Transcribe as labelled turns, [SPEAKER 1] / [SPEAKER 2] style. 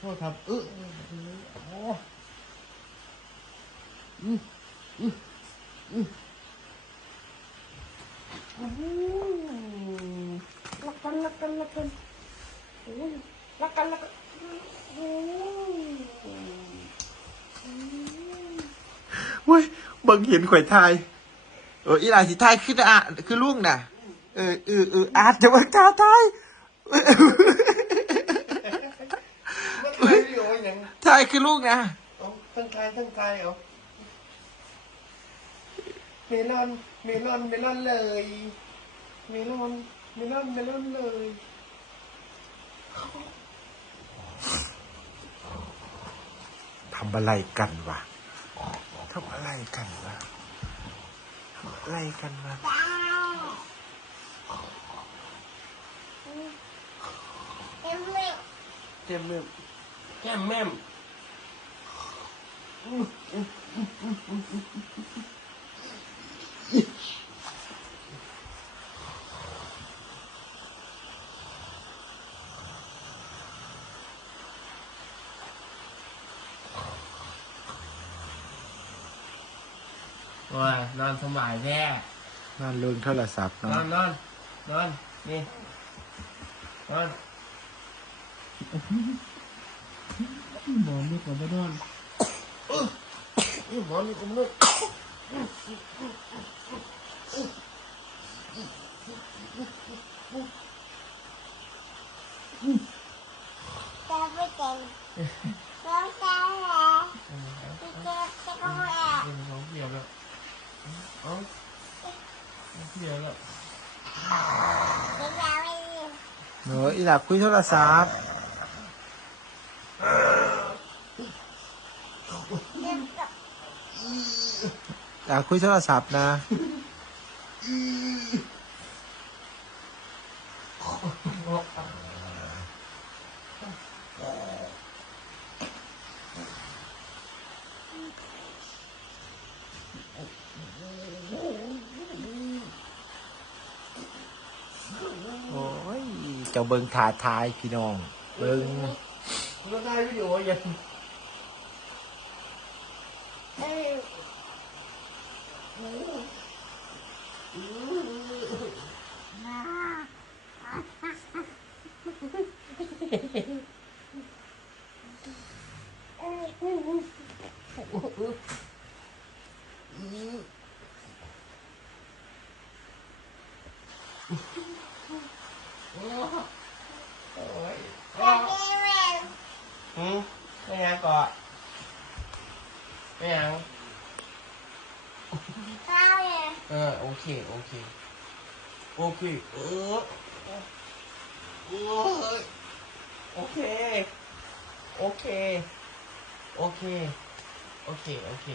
[SPEAKER 1] โทษครับเออโอ้อืมอืมอืมอืม
[SPEAKER 2] รักกันรักกันรักกันอืมรักกันรักกันอืมอืม
[SPEAKER 3] เว้ยบิ่งเห็นข่อยทายเอออีหลาสิทายขึ้นอะคือลุงน่ะ เออเออเอออาจจะว่ากาทาย
[SPEAKER 1] มันถ่ายวิดีโออย่าง
[SPEAKER 3] ทาย คือลุงนะ
[SPEAKER 1] เอาทั้งกายทั้งกายเอาเมลอนเมลอนเมลอนเลยเมลอนเมลอนเมลอนเลย
[SPEAKER 3] ทำอะไรกันวะทำอะไรกันวะทำอะไรกันวะ
[SPEAKER 2] จ้าเอ็มเล็ก
[SPEAKER 1] แก้มแม่มแก้มแม่ม
[SPEAKER 4] ว่านอนสบายแน่
[SPEAKER 3] นั่นเรื่องโทรศัพท์
[SPEAKER 4] น
[SPEAKER 3] เนาะ
[SPEAKER 4] อนนอนนอนนี่นอน
[SPEAKER 1] หมอนี่ก็ไม่นอนหมอนี่ก็ไม่นอน
[SPEAKER 2] จะไปเต็มแล้วจ้าแหละพี่เจ๊จะก็มาแอบ
[SPEAKER 4] เป็น ของเกี่ยวแล้วเอ้าเกี่ยวแล้ว
[SPEAKER 2] เดี๋ยวจะไป
[SPEAKER 3] เอออีหลาคุยโทรศัพท์
[SPEAKER 2] เดี๋ยวจะ
[SPEAKER 3] อีหลาคุยโทรศัพท์นะ โอ้ย เจ้าเบิงถาทายพี่น้อง เบิง
[SPEAKER 1] แล้วได้วิดีโอยัง
[SPEAKER 2] เออ
[SPEAKER 4] โอ้ เออโอเคโอเคโอเคเออโอ้ยโอเคโอเคโอเคโอเคโอเค